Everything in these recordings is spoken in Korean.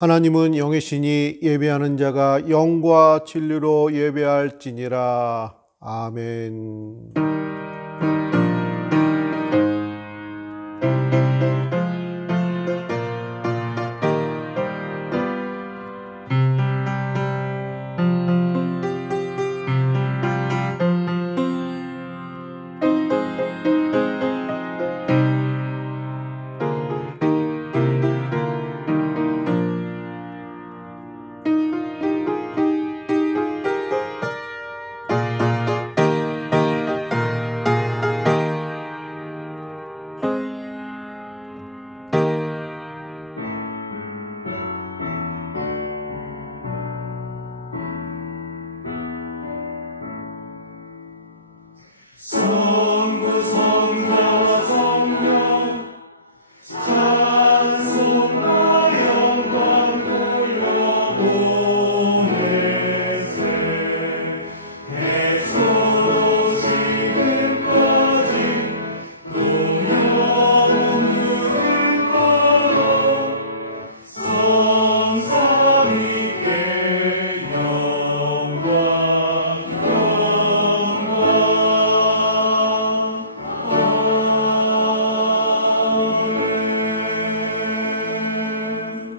하나님은 영이시니 예배하는 자가 영과 진리로 예배할지니라. 아멘.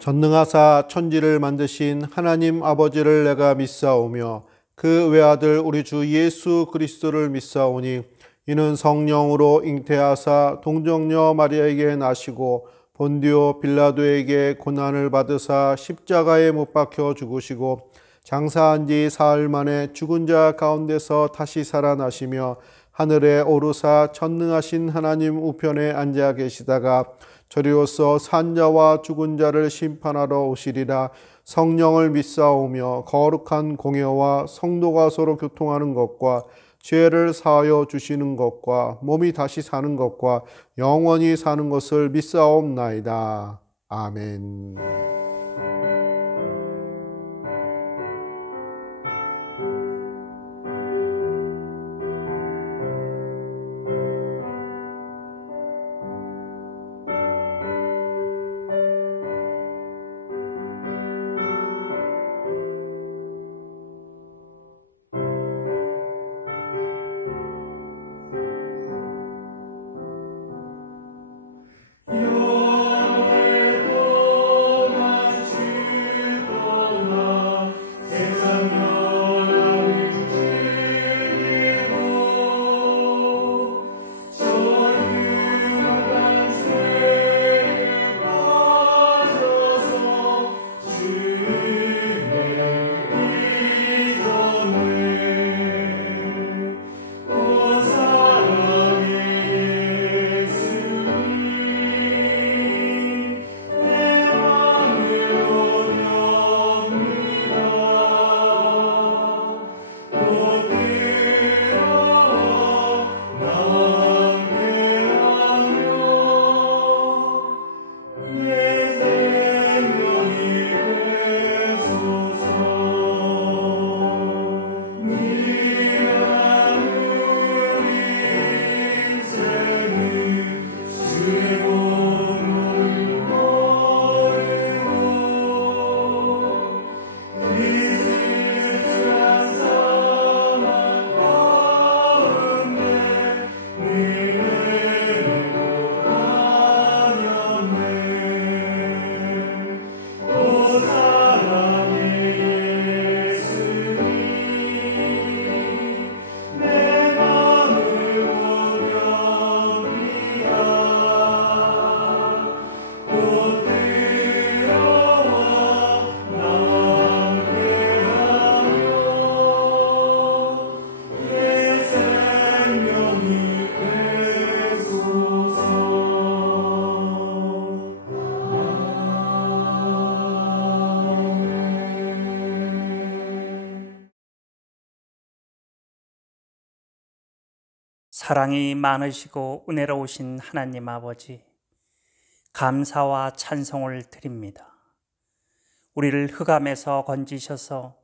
전능하사 천지를 만드신 하나님 아버지를 내가 믿사오며 그 외아들 우리 주 예수 그리스도를 믿사오니 이는 성령으로 잉태하사 동정녀 마리아에게 나시고 본디오 빌라도에게 고난을 받으사 십자가에 못 박혀 죽으시고 장사한 지 사흘 만에 죽은 자 가운데서 다시 살아나시며 하늘에 오르사 전능하신 하나님 우편에 앉아 계시다가 저리로서 산자와 죽은 자를 심판하러 오시리라. 성령을 믿사오며 거룩한 공예와 성도가 서로 교통하는 것과 죄를 사하여 주시는 것과 몸이 다시 사는 것과 영원히 사는 것을 믿사옵나이다. 아멘. 사랑이 많으시고 은혜로우신 하나님 아버지, 감사와 찬송을 드립니다. 우리를 흑암에서 건지셔서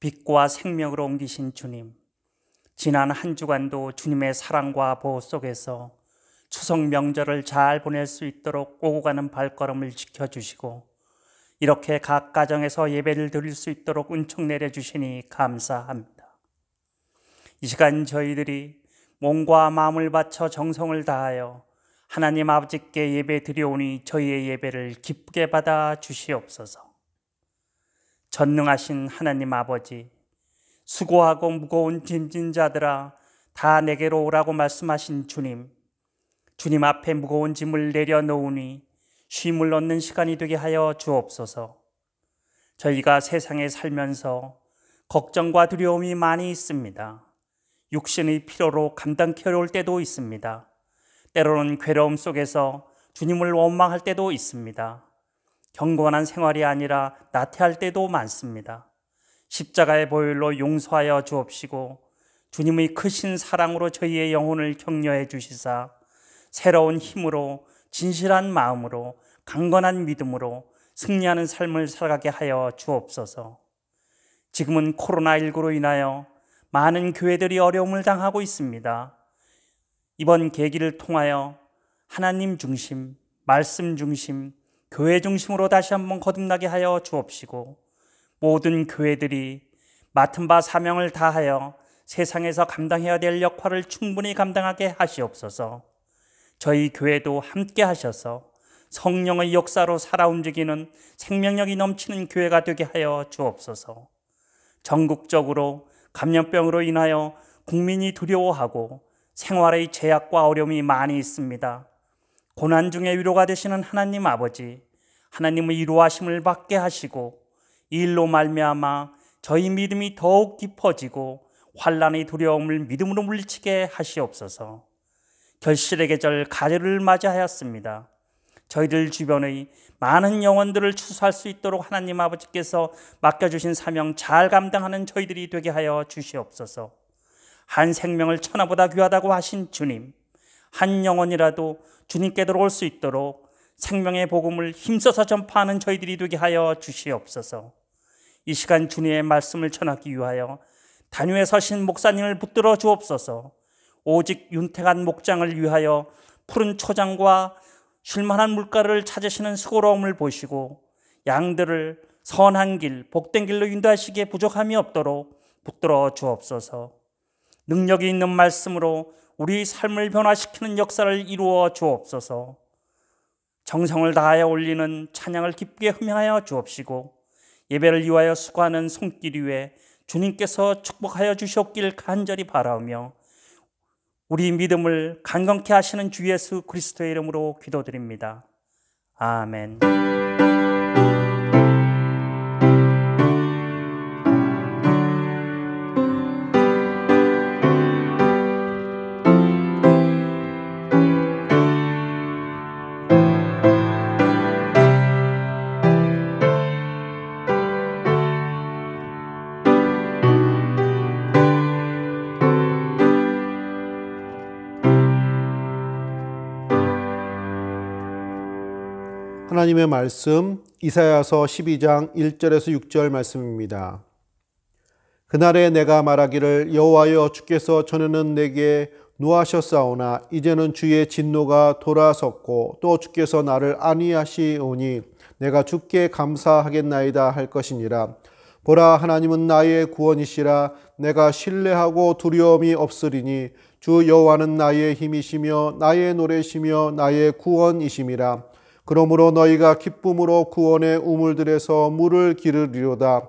빛과 생명으로 옮기신 주님, 지난 한 주간도 주님의 사랑과 보호 속에서 추석 명절을 잘 보낼 수 있도록 오고 가는 발걸음을 지켜주시고 이렇게 각 가정에서 예배를 드릴 수 있도록 은총 내려주시니 감사합니다. 이 시간 저희들이 몸과 마음을 바쳐 정성을 다하여 하나님 아버지께 예배 드려오니 저희의 예배를 기쁘게 받아 주시옵소서. 전능하신 하나님 아버지, 수고하고 무거운 짐진 자들아 다 내게로 오라고 말씀하신 주님, 주님 앞에 무거운 짐을 내려놓으니 쉼을 얻는 시간이 되게 하여 주옵소서. 저희가 세상에 살면서 걱정과 두려움이 많이 있습니다. 육신의 피로로 감당케 어려울 때도 있습니다. 때로는 괴로움 속에서 주님을 원망할 때도 있습니다. 경건한 생활이 아니라 나태할 때도 많습니다. 십자가의 보혈로 용서하여 주옵시고 주님의 크신 사랑으로 저희의 영혼을 격려해 주시사 새로운 힘으로 진실한 마음으로 강건한 믿음으로 승리하는 삶을 살아가게 하여 주옵소서. 지금은 코로나19로 인하여 많은 교회들이 어려움을 당하고 있습니다. 이번 계기를 통하여 하나님 중심, 말씀 중심, 교회 중심으로 다시 한번 거듭나게 하여 주옵시고 모든 교회들이 맡은 바 사명을 다하여 세상에서 감당해야 될 역할을 충분히 감당하게 하시옵소서. 저희 교회도 함께 하셔서 성령의 역사로 살아 움직이는 생명력이 넘치는 교회가 되게 하여 주옵소서. 전국적으로 감염병으로 인하여 국민이 두려워하고 생활의 제약과 어려움이 많이 있습니다. 고난 중에 위로가 되시는 하나님 아버지, 하나님의 위로하심을 받게 하시고 이 일로 말미암아 저희 믿음이 더욱 깊어지고 환난의 두려움을 믿음으로 물리치게 하시옵소서. 결실의 계절 가을을 맞이하였습니다. 저희들 주변의 많은 영혼들을 추수할 수 있도록 하나님 아버지께서 맡겨주신 사명 잘 감당하는 저희들이 되게 하여 주시옵소서. 한 생명을 천하보다 귀하다고 하신 주님, 한 영혼이라도 주님께 들어올 수 있도록 생명의 복음을 힘써서 전파하는 저희들이 되게 하여 주시옵소서. 이 시간 주님의 말씀을 전하기 위하여 단위에 서신 목사님을 붙들어 주옵소서. 오직 윤택한 목장을 위하여 푸른 초장과 쉴만한 물가를 찾으시는 수고로움을 보시고 양들을 선한 길, 복된 길로 인도하시기에 부족함이 없도록 붙들어 주옵소서. 능력이 있는 말씀으로 우리 삶을 변화시키는 역사를 이루어 주옵소서. 정성을 다하여 올리는 찬양을 기쁘게 흠양하여 주옵시고 예배를 위하여 수고하는 손길 위에 주님께서 축복하여 주시옵길 간절히 바라오며 우리 믿음을 강건케 하시는 주 예수 그리스도의 이름으로 기도드립니다. 아멘. 하나님의 말씀 이사야서 12장 1절에서 6절 말씀입니다. 그날에 내가 말하기를 여호와여 주께서 전에는 내게 노하셨사오나 이제는 주의 진노가 돌아섰고 또 주께서 나를 안위하시오니 내가 주께 감사하겠나이다 할 것이니라. 보라 하나님은 나의 구원이시라. 내가 신뢰하고 두려움이 없으리니 주 여호와는 나의 힘이시며 나의 노래시며 나의 구원이심이라. 그러므로 너희가 기쁨으로 구원의 우물들에서 물을 기르리로다.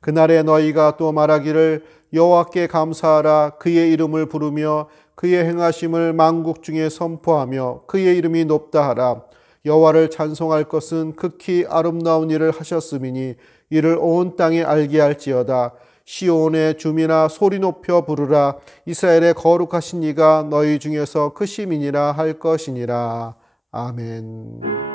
그날에 너희가 또 말하기를 여호와께 감사하라. 그의 이름을 부르며 그의 행하심을 만국 중에 선포하며 그의 이름이 높다 하라. 여호와를 찬송할 것은 극히 아름다운 일을 하셨음이니 이를 온 땅에 알게 할지어다. 시온의 주민아 소리 높여 부르라. 이스라엘의 거룩하신 이가 너희 중에서 크심이니라 할 것이니라. 아멘.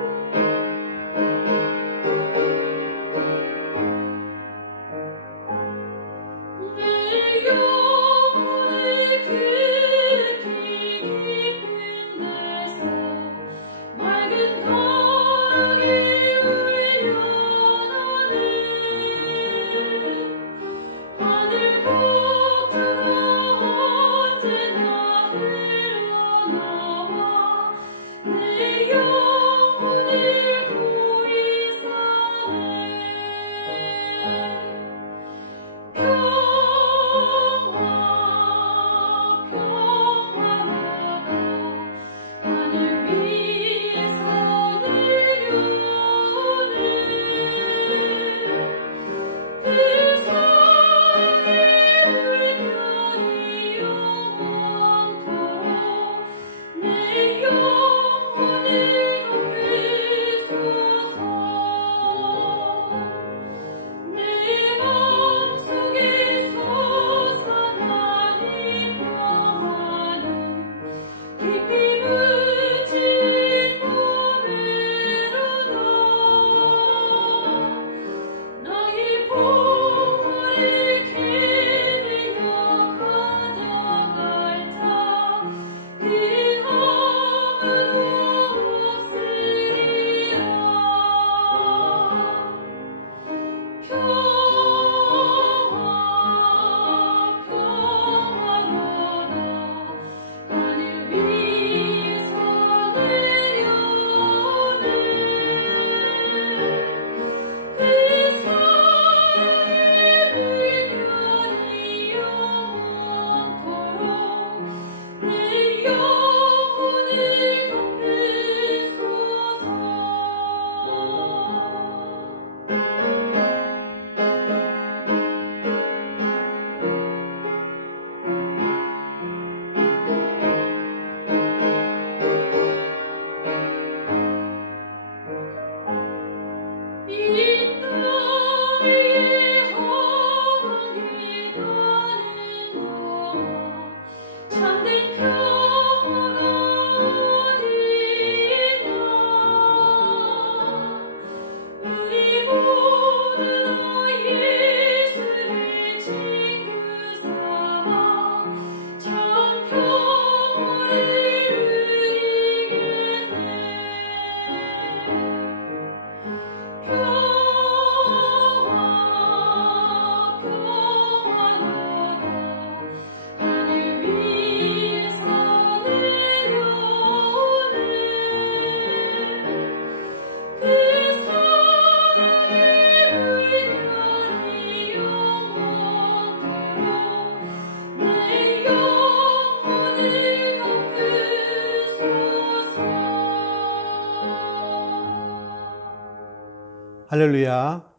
할렐루야.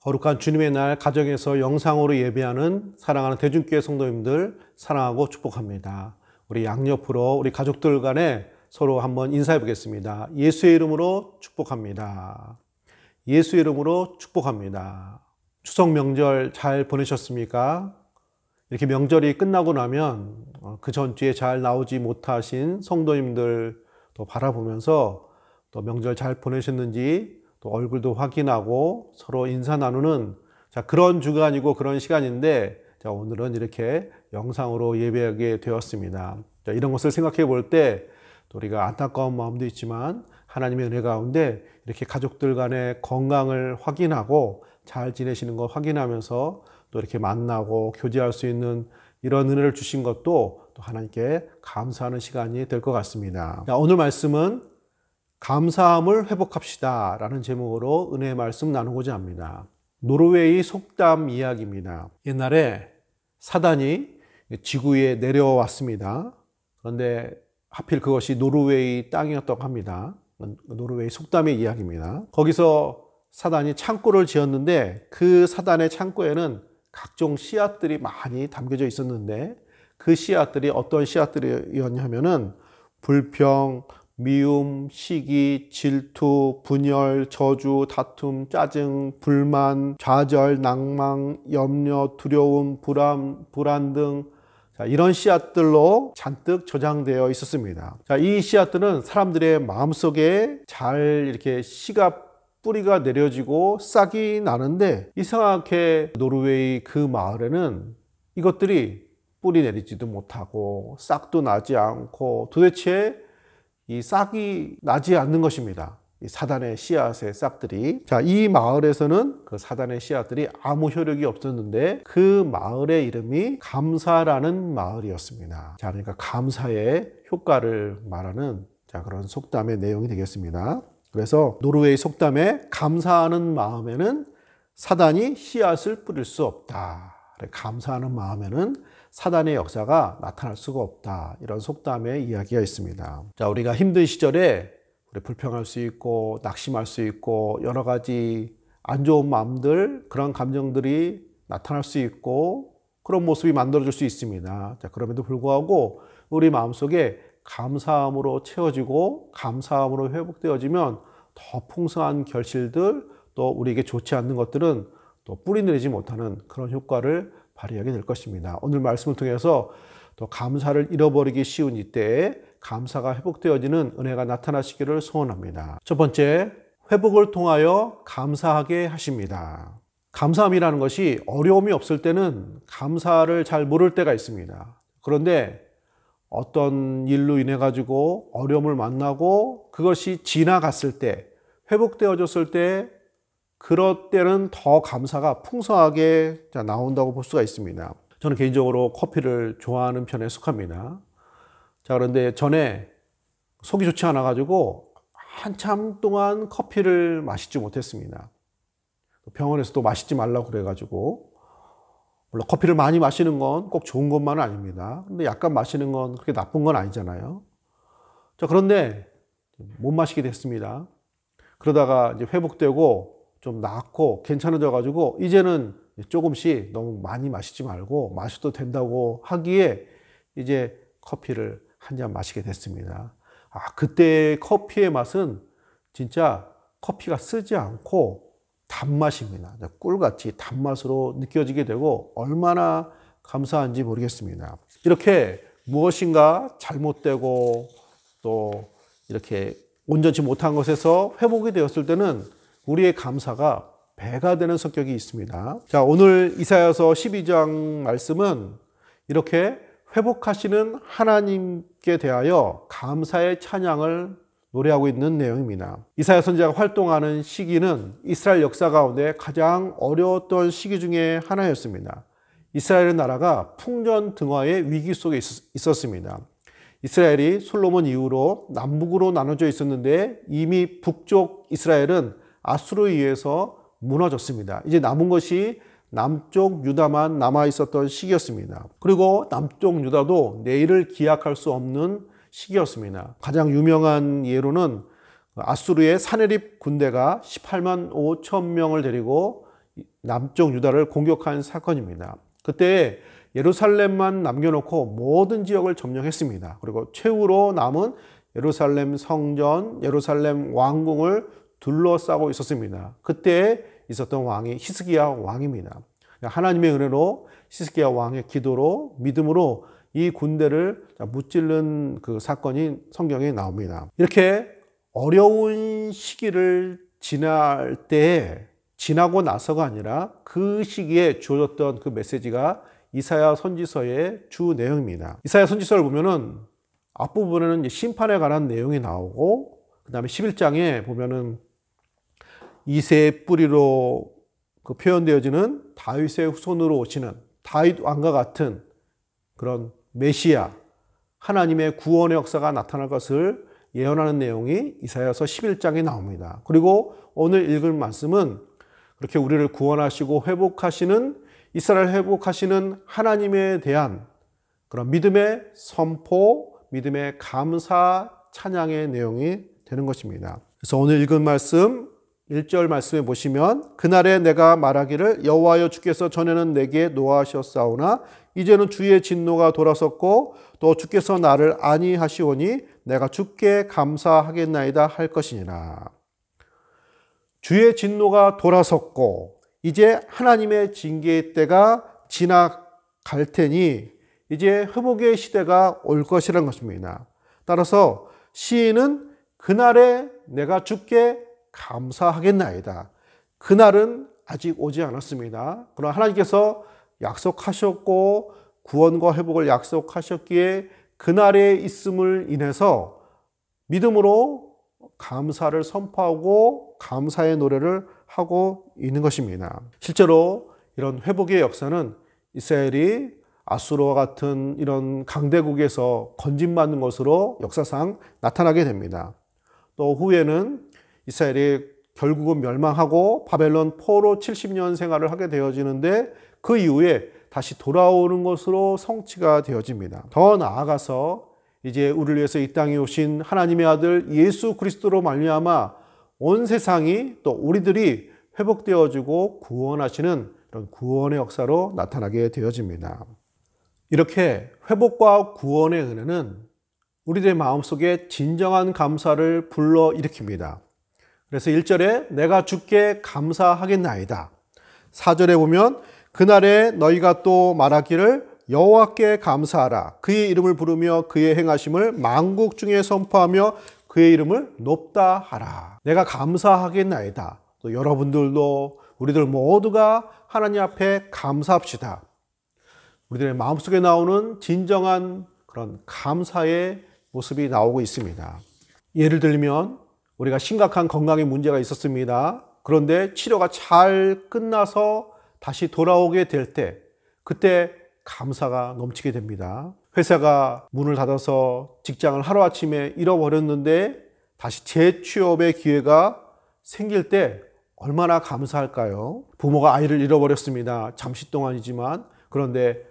거룩한 주님의 날 가정에서 영상으로 예배하는 사랑하는 대중교회 성도님들 사랑하고 축복합니다. 우리 양옆으로 우리 가족들 간에 서로 한번 인사해 보겠습니다. 예수의 이름으로 축복합니다. 예수의 이름으로 축복합니다. 추석 명절 잘 보내셨습니까? 이렇게 명절이 끝나고 나면 그 전주에 잘 나오지 못하신 성도님들 또 바라보면서 또 명절 잘 보내셨는지 또 얼굴도 확인하고 서로 인사 나누는 그런 주간이고 그런 시간인데 오늘은 이렇게 영상으로 예배하게 되었습니다. 이런 것을 생각해 볼 때 우리가 안타까운 마음도 있지만 하나님의 은혜 가운데 이렇게 가족들 간의 건강을 확인하고 잘 지내시는 거 확인하면서 또 이렇게 만나고 교제할 수 있는 이런 은혜를 주신 것도 또 하나님께 감사하는 시간이 될 것 같습니다. 오늘 말씀은 감사함을 회복합시다 라는 제목으로 은혜의 말씀 나누고자 합니다. 노르웨이 속담 이야기입니다. 옛날에 사단이 지구에 내려왔습니다. 그런데 하필 그것이 노르웨이 땅이었다고 합니다. 노르웨이 속담의 이야기입니다. 거기서 사단이 창고를 지었는데 그 사단의 창고에는 각종 씨앗들이 많이 담겨져 있었는데 그 씨앗들이 어떤 씨앗들이었냐면은 불평, 미움, 시기, 질투, 분열, 저주, 다툼, 짜증, 불만, 좌절, 낭망, 염려, 두려움, 불안 등 이런 씨앗들로 잔뜩 저장되어 있었습니다. 이 씨앗들은 사람들의 마음속에 잘 이렇게 씨가 뿌리가 내려지고 싹이 나는데 이상하게 노르웨이 그 마을에는 이것들이 뿌리 내리지도 못하고 싹도 나지 않고 도대체 이 싹이 나지 않는 것입니다. 이 사단의 씨앗의 싹들이. 이 마을에서는 그 사단의 씨앗들이 아무 효력이 없었는데 그 마을의 이름이 감사라는 마을이었습니다. 그러니까 감사의 효과를 말하는 그런 속담의 내용이 되겠습니다. 그래서 노르웨이 속담에 감사하는 마음에는 사단이 씨앗을 뿌릴 수 없다. 감사하는 마음에는 사단의 역사가 나타날 수가 없다. 이런 속담의 이야기가 있습니다. 우리가 힘든 시절에 우리 불평할 수 있고 낙심할 수 있고 여러 가지 안 좋은 마음들, 그런 감정들이 나타날 수 있고 그런 모습이 만들어질 수 있습니다. 그럼에도 불구하고 우리 마음속에 감사함으로 채워지고 감사함으로 회복되어지면 더 풍성한 결실들, 또 우리에게 좋지 않는 것들은 또 뿌리내리지 못하는 그런 효과를 발휘하게 될 것입니다. 오늘 말씀을 통해서 또 감사를 잃어버리기 쉬운 이때에 감사가 회복되어지는 은혜가 나타나시기를 소원합니다. 첫 번째, 회복을 통하여 감사하게 하십니다. 감사함이라는 것이 어려움이 없을 때는 감사를 잘 모를 때가 있습니다. 그런데 어떤 일로 인해 가지고 어려움을 만나고 그것이 지나갔을 때, 회복되어졌을 때, 그럴 때는 더 감사가 풍성하게 나온다고 볼 수가 있습니다. 저는 개인적으로 커피를 좋아하는 편에 속합니다. 그런데 전에 속이 좋지 않아 가지고 한참 동안 커피를 마시지 못했습니다. 병원에서도 마시지 말라고 그래 가지고, 물론 커피를 많이 마시는 건 꼭 좋은 것만은 아닙니다. 근데 약간 마시는 건 그렇게 나쁜 건 아니잖아요. 그런데 못 마시게 됐습니다. 그러다가 이제 회복되고 좀 낫고 괜찮아져 가지고 이제는 조금씩 너무 많이 마시지 말고 마셔도 된다고 하기에 이제 커피를 한 잔 마시게 됐습니다. 그때 커피의 맛은 진짜 커피가 쓰지 않고 단맛입니다. 꿀같이 단맛으로 느껴지게 되고 얼마나 감사한지 모르겠습니다. 이렇게 무엇인가 잘못되고 또 이렇게 온전치 못한 것에서 회복이 되었을 때는 우리의 감사가 배가 되는 성격이 있습니다. 오늘 이사야서 12장 말씀은 이렇게 회복하시는 하나님께 대하여 감사의 찬양을 노래하고 있는 내용입니다. 이사야 선지자가 활동하는 시기는 이스라엘 역사 가운데 가장 어려웠던 시기 중에 하나였습니다. 이스라엘 나라가 풍전등화의 위기 속에 있었습니다. 이스라엘이 솔로몬 이후로 남북으로 나눠져 있었는데 이미 북쪽 이스라엘은 아수르에 의해서 무너졌습니다. 이제 남은 것이 남쪽 유다만 남아 있었던 시기였습니다. 그리고 남쪽 유다도 내일을 기약할 수 없는 시기였습니다. 가장 유명한 예로는 아수르의 사내립 군대가 18만 5천 명을 데리고 남쪽 유다를 공격한 사건입니다. 그때 예루살렘만 남겨놓고 모든 지역을 점령했습니다. 그리고 최후로 남은 예루살렘 성전, 예루살렘 왕궁을 둘러싸고 있었습니다. 그때 있었던 왕이 히스기야 왕입니다. 하나님의 은혜로 히스기야 왕의 기도로 믿음으로 이 군대를 무찌른 그 사건이 성경에 나옵니다. 이렇게 어려운 시기를 지날 때에 지나고 나서가 아니라 그 시기에 주어졌던 그 메시지가 이사야 선지서의 주 내용입니다. 이사야 선지서를 보면은 앞부분에는 심판에 관한 내용이 나오고, 그 다음에 11장에 보면은 이새의 뿌리로 그 표현되어지는 다윗의 후손으로 오시는 다윗 왕과 같은 그런 메시아, 하나님의 구원의 역사가 나타날 것을 예언하는 내용이 이사야서 11장에 나옵니다. 그리고 오늘 읽을 말씀은 그렇게 우리를 구원하시고 회복하시는, 이스라엘 회복하시는 하나님에 대한 그런 믿음의 선포, 믿음의 감사, 찬양의 내용이 되는 것입니다. 그래서 오늘 읽은 말씀 1절 말씀에 보시면, 그날에 내가 말하기를 여호와여 주께서 전에는 내게 노하셨사오나 이제는 주의 진노가 돌아섰고 또 주께서 나를 안위하시오니 내가 주께 감사하겠나이다 할 것이니라. 주의 진노가 돌아섰고 이제 하나님의 징계의 때가 지나갈 테니 이제 회복의 시대가 올 것이라는 것입니다. 따라서 시인은 그날에 내가 주께 감사하겠나이다. 그날은 아직 오지 않았습니다. 그러나 하나님께서 약속하셨고 구원과 회복을 약속하셨기에 그날에 있음을 인해서 믿음으로 감사를 선포하고 감사의 노래를 하고 있는 것입니다. 실제로 이런 회복의 역사는 이스라엘이 아수르와 같은 이런 강대국에서 건진받는 것으로 역사상 나타나게 됩니다. 또 후에는 이스라엘이 결국은 멸망하고 바벨론 포로 70년 생활을 하게 되어지는데 그 이후에 다시 돌아오는 것으로 성취가 되어집니다. 더 나아가서 이제 우리를 위해서 이 땅에 오신 하나님의 아들 예수 그리스도로 말미암아 온 세상이 또 우리들이 회복되어지고 구원하시는 그런 구원의 역사로 나타나게 되어집니다. 이렇게 회복과 구원의 은혜는 우리들의 마음속에 진정한 감사를 불러일으킵니다. 그래서 1절에 내가 주께 감사하겠나이다. 4절에 보면 그날에 너희가 또 말하기를 여호와께 감사하라. 그의 이름을 부르며 그의 행하심을 만국 중에 선포하며 그의 이름을 높다 하라. 내가 감사하겠나이다. 또 여러분들도 우리들 모두가 하나님 앞에 감사합시다. 우리들의 마음속에 나오는 진정한 그런 감사의 모습이 나오고 있습니다. 예를 들면 우리가 심각한 건강에 문제가 있었습니다. 그런데 치료가 잘 끝나서 다시 돌아오게 될 때 그때 감사가 넘치게 됩니다. 회사가 문을 닫아서 직장을 하루아침에 잃어버렸는데 다시 재취업의 기회가 생길 때 얼마나 감사할까요? 부모가 아이를 잃어버렸습니다. 잠시 동안이지만 그런데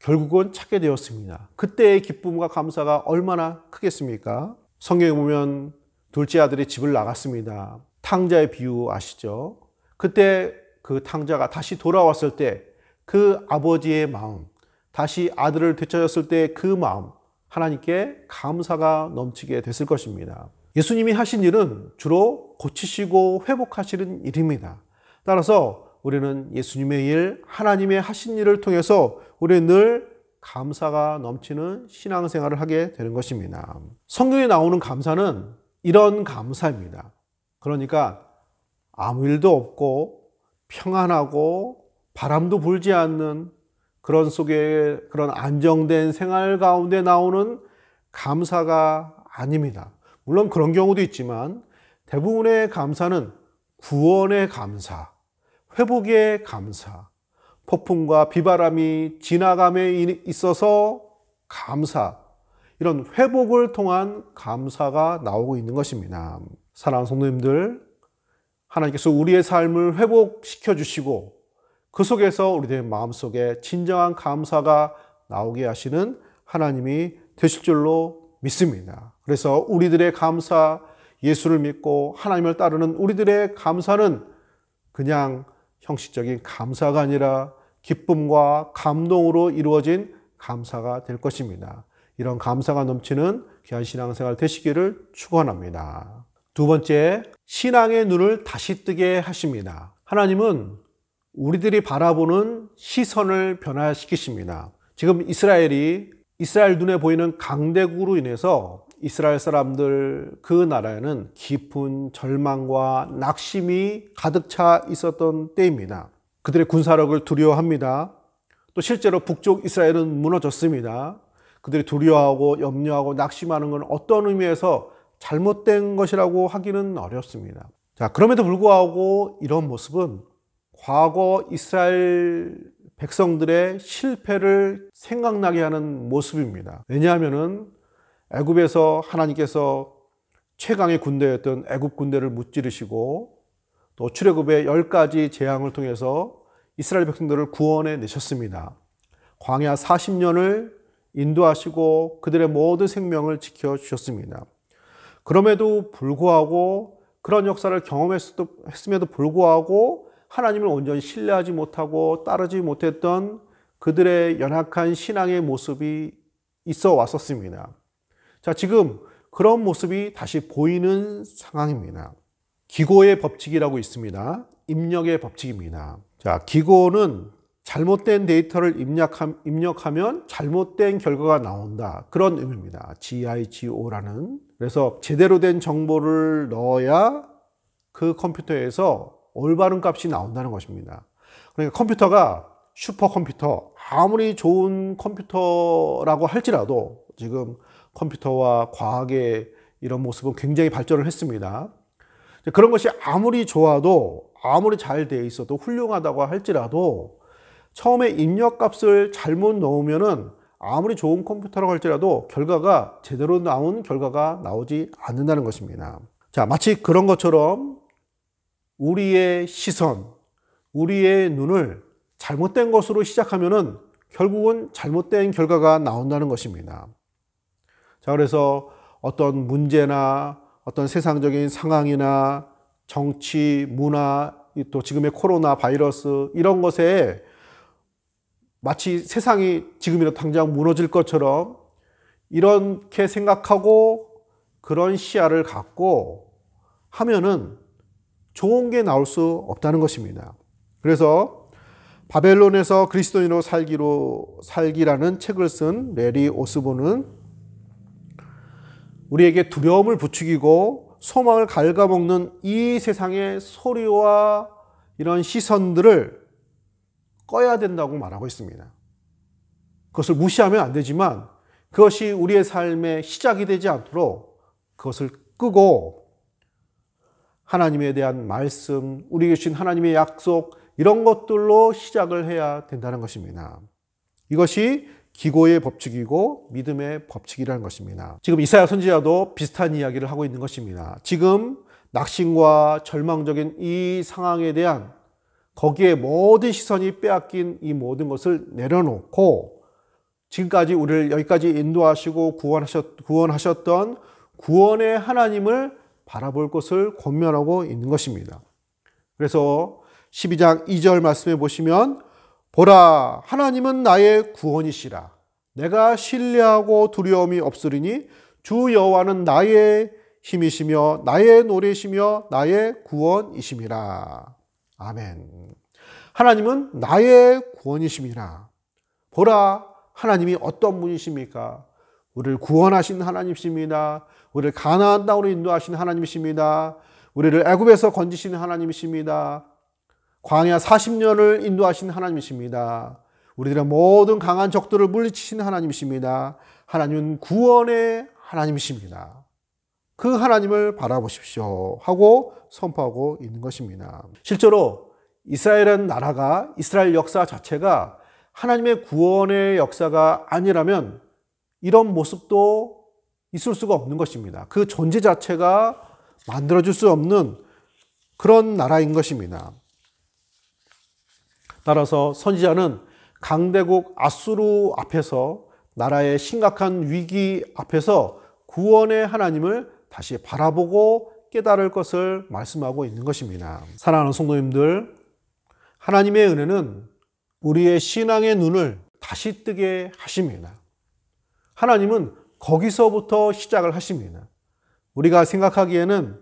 결국은 찾게 되었습니다. 그때의 기쁨과 감사가 얼마나 크겠습니까? 성경에 보면 둘째 아들이 집을 나갔습니다. 탕자의 비유 아시죠? 그때 그 탕자가 다시 돌아왔을 때 그 아버지의 마음, 다시 아들을 되찾았을 때 그 마음, 하나님께 감사가 넘치게 됐을 것입니다. 예수님이 하신 일은 주로 고치시고 회복하시는 일입니다. 따라서 우리는 예수님의 일, 하나님의 하신 일을 통해서 우리는 늘 감사가 넘치는 신앙생활을 하게 되는 것입니다. 성경에 나오는 감사는 이런 감사입니다. 그러니까 아무 일도 없고 평안하고 바람도 불지 않는 그런 속에 그런 안정된 생활 가운데 나오는 감사가 아닙니다. 물론 그런 경우도 있지만 대부분의 감사는 구원의 감사, 회복의 감사, 폭풍과 비바람이 지나감에 있어서 감사, 이런 회복을 통한 감사가 나오고 있는 것입니다. 사랑하는 성도님들, 하나님께서 우리의 삶을 회복시켜 주시고 그 속에서 우리의 마음속에 진정한 감사가 나오게 하시는 하나님이 되실 줄로 믿습니다. 그래서 우리들의 감사, 예수를 믿고 하나님을 따르는 우리들의 감사는 그냥 형식적인 감사가 아니라 기쁨과 감동으로 이루어진 감사가 될 것입니다. 이런 감사가 넘치는 귀한 신앙생활 되시기를 축원합니다. 두 번째, 신앙의 눈을 다시 뜨게 하십니다. 하나님은 우리들이 바라보는 시선을 변화시키십니다. 지금 이스라엘 눈에 보이는 강대국으로 인해서 이스라엘 사람들 그 나라에는 깊은 절망과 낙심이 가득 차 있었던 때입니다. 그들의 군사력을 두려워합니다. 또 실제로 북쪽 이스라엘은 무너졌습니다. 그들이 두려워하고 염려하고 낙심하는 건 어떤 의미에서 잘못된 것이라고 하기는 어렵습니다. 자, 그럼에도 불구하고 이런 모습은 과거 이스라엘 백성들의 실패를 생각나게 하는 모습입니다. 왜냐하면은 애굽에서 하나님께서 최강의 군대였던 애굽 군대를 무찌르시고 또 출애굽의 10가지 재앙을 통해서 이스라엘 백성들을 구원해 내셨습니다. 광야 40년을 인도하시고 그들의 모든 생명을 지켜주셨습니다. 그럼에도 불구하고 그런 역사를 경험했음에도 불구하고 하나님을 온전히 신뢰하지 못하고 따르지 못했던 그들의 연약한 신앙의 모습이 있어 왔었습니다. 자, 지금 그런 모습이 다시 보이는 상황입니다. 기고의 법칙이라고 있습니다. 입력의 법칙입니다. 자, 기고는 잘못된 데이터를 입력하면 잘못된 결과가 나온다. 그런 의미입니다. GIGO라는. 그래서 제대로 된 정보를 넣어야 그 컴퓨터에서 올바른 값이 나온다는 것입니다. 그러니까 컴퓨터가 슈퍼컴퓨터, 아무리 좋은 컴퓨터라고 할지라도 지금 컴퓨터와 과학의 이런 모습은 굉장히 발전을 했습니다. 그런 것이 아무리 좋아도 아무리 잘 되어 있어도 훌륭하다고 할지라도 처음에 입력값을 잘못 넣으면은 아무리 좋은 컴퓨터라고 할지라도 결과가 제대로 나온 결과가 나오지 않는다는 것입니다. 자, 마치 그런 것처럼 우리의 시선, 우리의 눈을 잘못된 것으로 시작하면은 결국은 잘못된 결과가 나온다는 것입니다. 자, 그래서 어떤 문제나 어떤 세상적인 상황이나 정치, 문화, 또 지금의 코로나 바이러스 이런 것에 마치 세상이 지금이라도 당장 무너질 것처럼 이렇게 생각하고 그런 시야를 갖고 하면은 좋은 게 나올 수 없다는 것입니다. 그래서 바벨론에서 그리스도인으로 살기라는 책을 쓴 레리 오스본은 우리에게 두려움을 부추기고 소망을 갉아먹는 이 세상의 소리와 이런 시선들을 꺼야 된다고 말하고 있습니다. 그것을 무시하면 안 되지만 그것이 우리의 삶의 시작이 되지 않도록 그것을 끄고 하나님에 대한 말씀, 우리에게 주신 하나님의 약속 이런 것들로 시작을 해야 된다는 것입니다. 이것이 기고의 법칙이고 믿음의 법칙이라는 것입니다. 지금 이사야 선지자도 비슷한 이야기를 하고 있는 것입니다. 지금 낙심과 절망적인 이 상황에 대한 거기에 모든 시선이 빼앗긴 이 모든 것을 내려놓고 지금까지 우리를 여기까지 인도하시고 구원하셨던 구원의 하나님을 바라볼 것을 권면하고 있는 것입니다. 그래서 12장 2절 말씀에 보시면 보라, 하나님은 나의 구원이시라. 내가 신뢰하고 두려움이 없으리니 주 여호와는 나의 힘이시며 나의 노래시며 나의 구원이심이라. 아멘. 하나님은 나의 구원이심이라. 보라, 하나님이 어떤 분이십니까? 우리를 구원하신 하나님이십니다. 우리를 가나안 땅으로 인도하신 하나님이십니다. 우리를 애굽에서 건지신 하나님이십니다. 광야 40년을 인도하신 하나님이십니다. 우리들의 모든 강한 적들을 물리치신 하나님이십니다. 하나님은 구원의 하나님이십니다. 그 하나님을 바라보십시오 하고 선포하고 있는 것입니다. 실제로 이스라엘은 나라가, 이스라엘 역사 자체가 하나님의 구원의 역사가 아니라면 이런 모습도 있을 수가 없는 것입니다. 그 존재 자체가 만들어줄 수 없는 그런 나라인 것입니다. 따라서 선지자는 강대국 아수르 앞에서 나라의 심각한 위기 앞에서 구원의 하나님을 다시 바라보고 깨달을 것을 말씀하고 있는 것입니다. 사랑하는 성도님들, 하나님의 은혜는 우리의 신앙의 눈을 다시 뜨게 하십니다. 하나님은 거기서부터 시작을 하십니다. 우리가 생각하기에는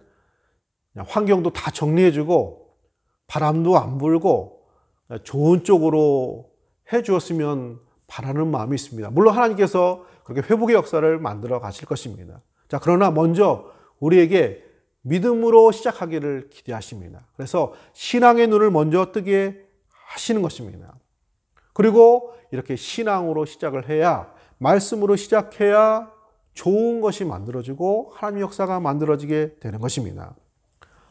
환경도 다 정리해주고 바람도 안 불고 좋은 쪽으로 해주었으면 바라는 마음이 있습니다. 물론 하나님께서 그렇게 회복의 역사를 만들어 가실 것입니다. 자, 그러나 먼저 우리에게 믿음으로 시작하기를 기대하십니다. 그래서 신앙의 눈을 먼저 뜨게 하시는 것입니다. 그리고 이렇게 신앙으로 시작을 해야, 말씀으로 시작해야 좋은 것이 만들어지고 하나님의 역사가 만들어지게 되는 것입니다.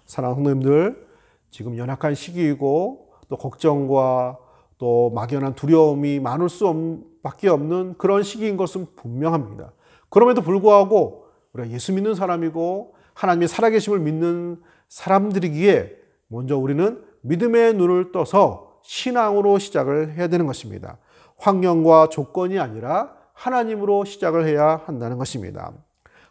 사랑하는 성도님들, 지금 연약한 시기이고 또 걱정과 또 막연한 두려움이 많을 수밖에 없는 그런 시기인 것은 분명합니다. 그럼에도 불구하고 우리가 예수 믿는 사람이고 하나님의 살아계심을 믿는 사람들이기에 먼저 우리는 믿음의 눈을 떠서 신앙으로 시작을 해야 되는 것입니다. 환경과 조건이 아니라 하나님으로 시작을 해야 한다는 것입니다.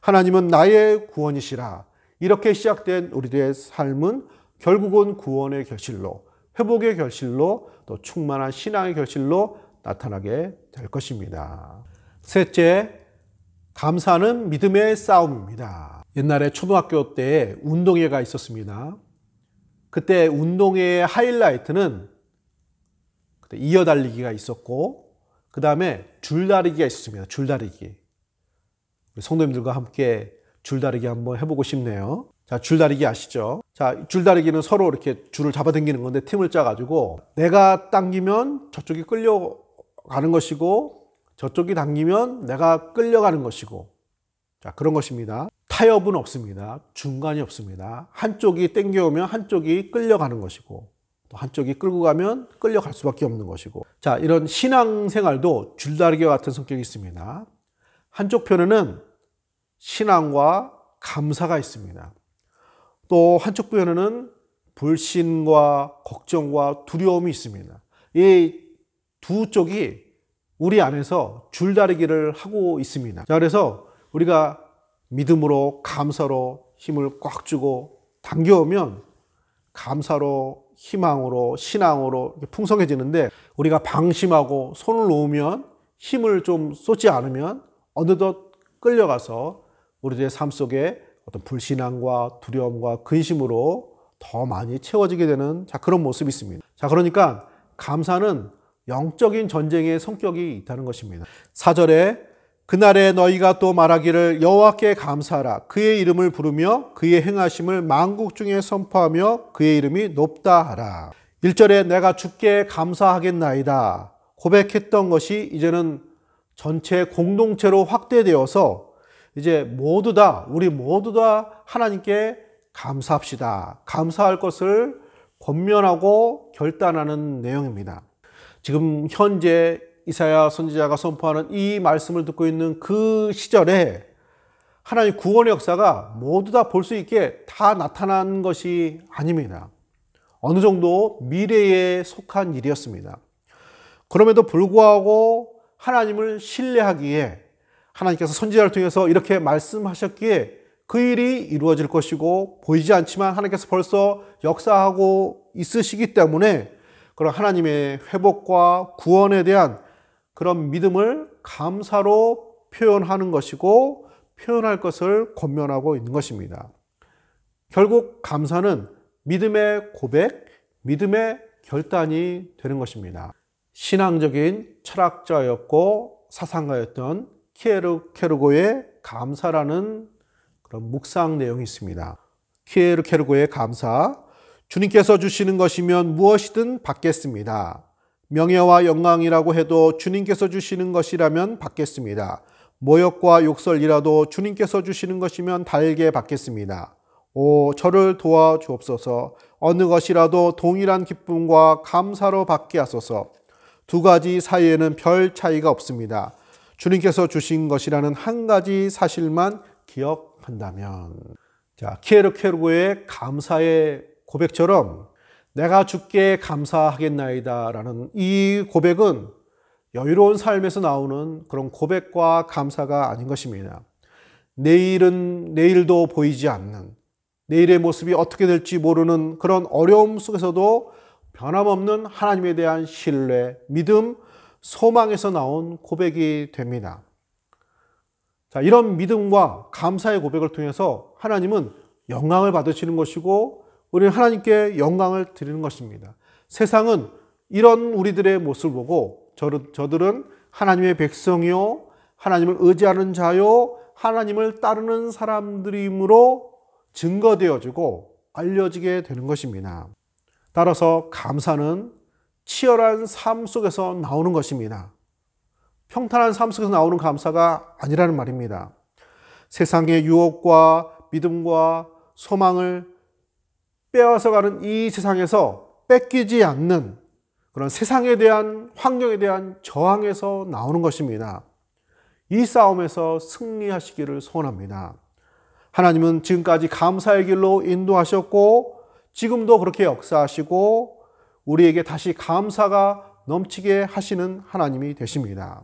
하나님은 나의 구원이시라. 이렇게 시작된 우리들의 삶은 결국은 구원의 결실로, 회복의 결실로, 또 충만한 신앙의 결실로 나타나게 될 것입니다. 셋째, 감사는 믿음의 싸움입니다. 옛날에 초등학교 때 운동회가 있었습니다. 그때 운동회의 하이라이트는 그때 이어달리기가 있었고, 그 다음에 줄다리기가 있었습니다. 줄다리기. 우리 성도님들과 함께 줄다리기 한번 해보고 싶네요. 자, 줄다리기 아시죠? 자, 줄다리기는 서로 이렇게 줄을 잡아당기는 건데 팀을 짜가지고 내가 당기면 저쪽이 끌려가는 것이고 저쪽이 당기면 내가 끌려가는 것이고, 자, 그런 것입니다. 타협은 없습니다. 중간이 없습니다. 한쪽이 당겨오면 한쪽이 끌려가는 것이고 또 한쪽이 끌고 가면 끌려갈 수밖에 없는 것이고, 자, 이런 신앙생활도 줄다리기와 같은 성격이 있습니다. 한쪽 편에는 신앙과 감사가 있습니다. 또 한쪽 편에는 불신과 걱정과 두려움이 있습니다. 이 두 쪽이 우리 안에서 줄다리기를 하고 있습니다. 자, 그래서 우리가 믿음으로 감사로 힘을 꽉 주고 당겨오면 감사로 희망으로 신앙으로 풍성해지는데, 우리가 방심하고 손을 놓으면 힘을 좀 쏟지 않으면 어느덧 끌려가서 우리들의 삶 속에 어떤 불신앙과 두려움과 근심으로 더 많이 채워지게 되는, 자, 그런 모습이 있습니다. 자, 그러니까 감사는 영적인 전쟁의 성격이 있다는 것입니다. 4절에 그날에 너희가 또 말하기를 여호와께 감사하라. 그의 이름을 부르며 그의 행하심을 만국 중에 선포하며 그의 이름이 높다 하라. 1절에 내가 주께 감사하겠나이다 고백했던 것이 이제는 전체 공동체로 확대되어서 이제 우리 모두 다 하나님께 감사합시다. 감사할 것을 권면하고 결단하는 내용입니다. 지금 현재 이사야 선지자가 선포하는 이 말씀을 듣고 있는 그 시절에 하나님의 구원의 역사가 모두 다 볼 수 있게 다 나타난 것이 아닙니다. 어느 정도 미래에 속한 일이었습니다. 그럼에도 불구하고 하나님을 신뢰하기에 하나님께서 선지자를 통해서 이렇게 말씀하셨기에 그 일이 이루어질 것이고, 보이지 않지만 하나님께서 벌써 역사하고 있으시기 때문에 그런 하나님의 회복과 구원에 대한 그런 믿음을 감사로 표현하는 것이고 표현할 것을 권면하고 있는 것입니다. 결국 감사는 믿음의 고백, 믿음의 결단이 되는 것입니다. 신앙적인 철학자였고 사상가였던 키에르케르고의 감사라는 그런 묵상 내용이 있습니다. 키에르케르고의 감사. 주님께서 주시는 것이면 무엇이든 받겠습니다. 명예와 영광이라고 해도 주님께서 주시는 것이라면 받겠습니다. 모욕과 욕설이라도 주님께서 주시는 것이면 달게 받겠습니다. 오, 저를 도와주옵소서. 어느 것이라도 동일한 기쁨과 감사로 받게 하소서. 두 가지 사이에는 별 차이가 없습니다. 주님께서 주신 것이라는 한 가지 사실만 기억한다면. 자, 키에르케르고의 감사의 고백처럼 내가 주께 감사하겠나이다 라는 이 고백은 여유로운 삶에서 나오는 그런 고백과 감사가 아닌 것입니다. 내일도 보이지 않는, 내일의 모습이 어떻게 될지 모르는 그런 어려움 속에서도 변함없는 하나님에 대한 신뢰, 믿음, 소망에서 나온 고백이 됩니다. 자, 이런 믿음과 감사의 고백을 통해서 하나님은 영광을 받으시는 것이고 우리는 하나님께 영광을 드리는 것입니다. 세상은 이런 우리들의 모습을 보고 저들은 하나님의 백성이요, 하나님을 의지하는 자요, 하나님을 따르는 사람들이므로 증거되어지고 알려지게 되는 것입니다. 따라서 감사는 치열한 삶 속에서 나오는 것입니다. 평탄한 삶 속에서 나오는 감사가 아니라는 말입니다. 세상의 유혹과 믿음과 소망을 빼앗아가는 이 세상에서 뺏기지 않는 그런 세상에 대한, 환경에 대한 저항에서 나오는 것입니다. 이 싸움에서 승리하시기를 소원합니다. 하나님은 지금까지 감사의 길로 인도하셨고 지금도 그렇게 역사하시고 우리에게 다시 감사가 넘치게 하시는 하나님이 되십니다.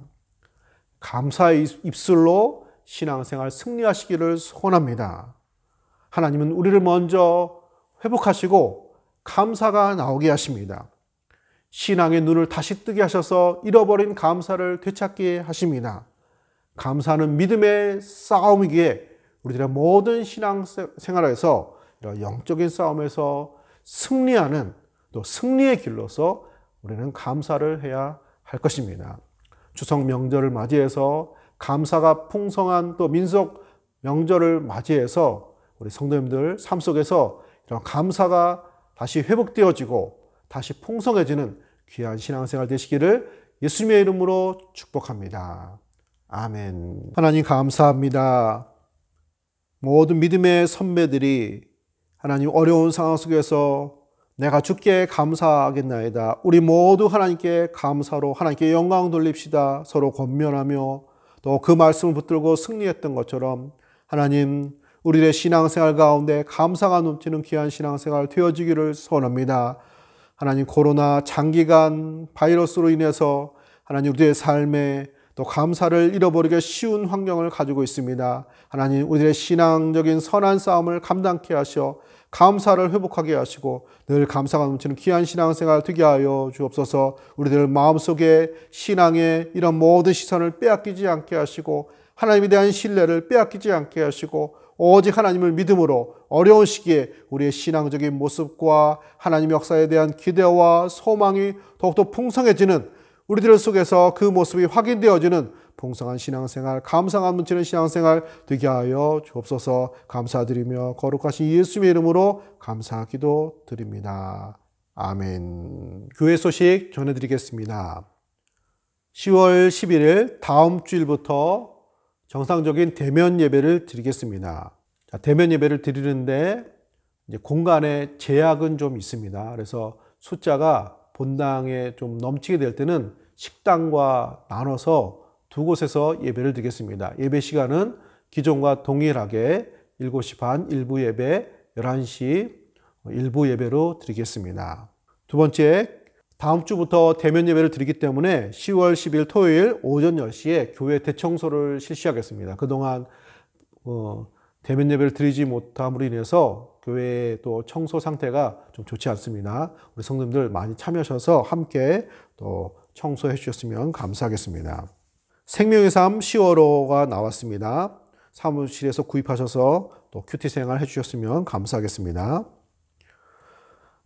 감사의 입술로 신앙생활 승리하시기를 소원합니다. 하나님은 우리를 먼저 회복하시고 감사가 나오게 하십니다. 신앙의 눈을 다시 뜨게 하셔서 잃어버린 감사를 되찾게 하십니다. 감사는 믿음의 싸움이기에 우리들의 모든 신앙생활에서 이런 영적인 싸움에서 승리하는, 또 승리의 길로서 우리는 감사를 해야 할 것입니다. 추석 명절을 맞이해서 감사가 풍성한 또 민속 명절을 맞이해서 우리 성도님들 삶 속에서 이런 감사가 다시 회복되어지고 다시 풍성해지는 귀한 신앙생활 되시기를 예수님의 이름으로 축복합니다. 아멘. 하나님 감사합니다. 모든 믿음의 선배들이 하나님 어려운 상황 속에서 내가 주께 감사하겠나이다. 우리 모두 하나님께 감사로 하나님께 영광 돌립시다. 서로 권면하며 또 그 말씀을 붙들고 승리했던 것처럼 하나님 우리의 신앙생활 가운데 감사가 넘치는 귀한 신앙생활 되어지기를 소원합니다. 하나님 코로나 장기간 바이러스로 인해서 하나님 우리의 삶에 또 감사를 잃어버리기 쉬운 환경을 가지고 있습니다. 하나님 우리들의 신앙적인 선한 싸움을 감당케 하셔 감사를 회복하게 하시고 늘 감사가 넘치는 귀한 신앙생활 되게 하여 주옵소서. 우리들 마음속에 신앙의 이런 모든 시선을 빼앗기지 않게 하시고 하나님에 대한 신뢰를 빼앗기지 않게 하시고 오직 하나님을 믿음으로 어려운 시기에 우리의 신앙적인 모습과 하나님 역사에 대한 기대와 소망이 더욱더 풍성해지는 우리들 속에서 그 모습이 확인되어지는 풍성한 신앙생활, 감사가 넘치는 신앙생활 되게 하여 주옵소서. 감사드리며 거룩하신 예수님의 이름으로 감사기도 드립니다. 아멘. 교회 소식 전해드리겠습니다. 10월 11일 다음 주일부터 정상적인 대면 예배를 드리겠습니다. 대면 예배를 드리는데 이제 공간의 제약은 좀 있습니다. 그래서 숫자가 본당에 좀 넘치게 될 때는 식당과 나눠서 두 곳에서 예배를 드리겠습니다. 예배 시간은 기존과 동일하게 7시 반 일부 예배, 11시 일부 예배로 드리겠습니다. 두 번째, 다음 주부터 대면 예배를 드리기 때문에 10월 10일 토요일 오전 10시에 교회 대청소를 실시하겠습니다. 그동안 대면 예배를 드리지 못함으로 인해서 교회의 또 청소 상태가 좀 좋지 않습니다. 우리 성도님들 많이 참여하셔서 함께 또 청소해 주셨으면 감사하겠습니다. 생명의 삶 10월호가 나왔습니다. 사무실에서 구입하셔서 또 큐티 생활 해주셨으면 감사하겠습니다.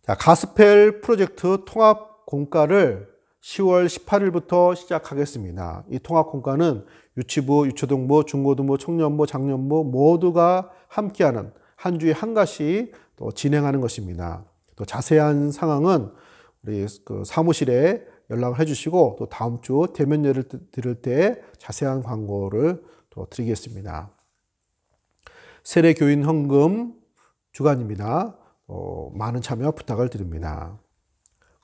자, 가스펠 프로젝트 통합 공과를 10월 18일부터 시작하겠습니다. 이 통합 공과는 유치부, 유초등부, 중고등부, 청년부, 장년부 모두가 함께하는 한 주에 한 가지 또 진행하는 것입니다. 또 자세한 상황은 우리 그 사무실에 연락을 해주시고 또 다음 주 대면 예를 드릴 때 자세한 광고를 또 드리겠습니다. 세례교인 헌금 주간입니다. 많은 참여 부탁을 드립니다.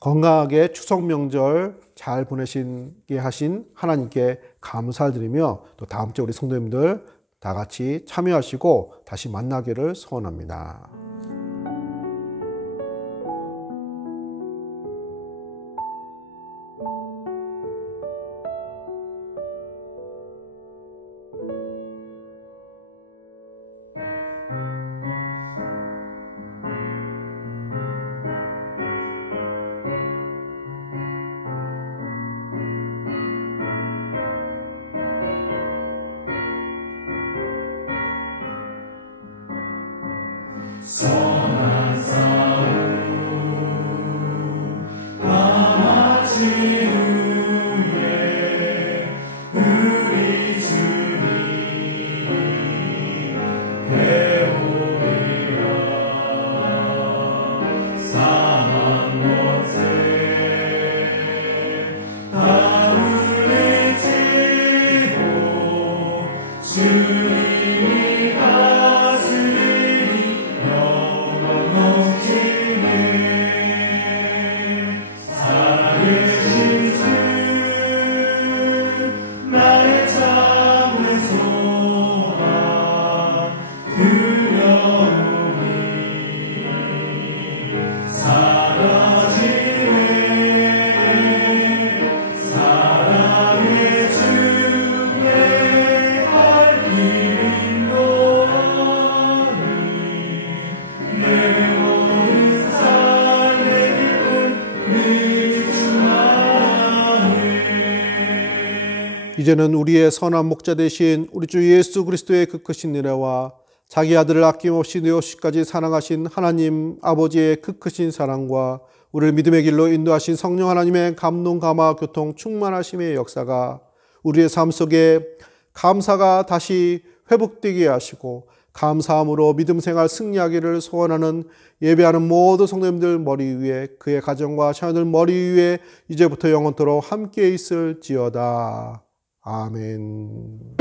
건강하게 추석 명절 잘 보내시게 하신 하나님께 감사드리며 또 다음 주 우리 성도님들 다 같이 참여하시고 다시 만나기를 소원합니다. 이제는 우리의 선한 목자 되신 우리 주 예수 그리스도의 그 크신 은혜와 자기 아들을 아낌없이 내오시기까지 사랑하신 하나님 아버지의 그 크신 사랑과 우리를 믿음의 길로 인도하신 성령 하나님의 감동, 감화, 교통, 충만하심의 역사가 우리의 삶 속에 감사가 다시 회복되게 하시고 감사함으로 믿음 생활 승리하기를 소원하는 예배하는 모든 성도님들 머리 위에, 그의 가정과 자녀들 머리 위에 이제부터 영원토록 함께 있을지어다. 아멘.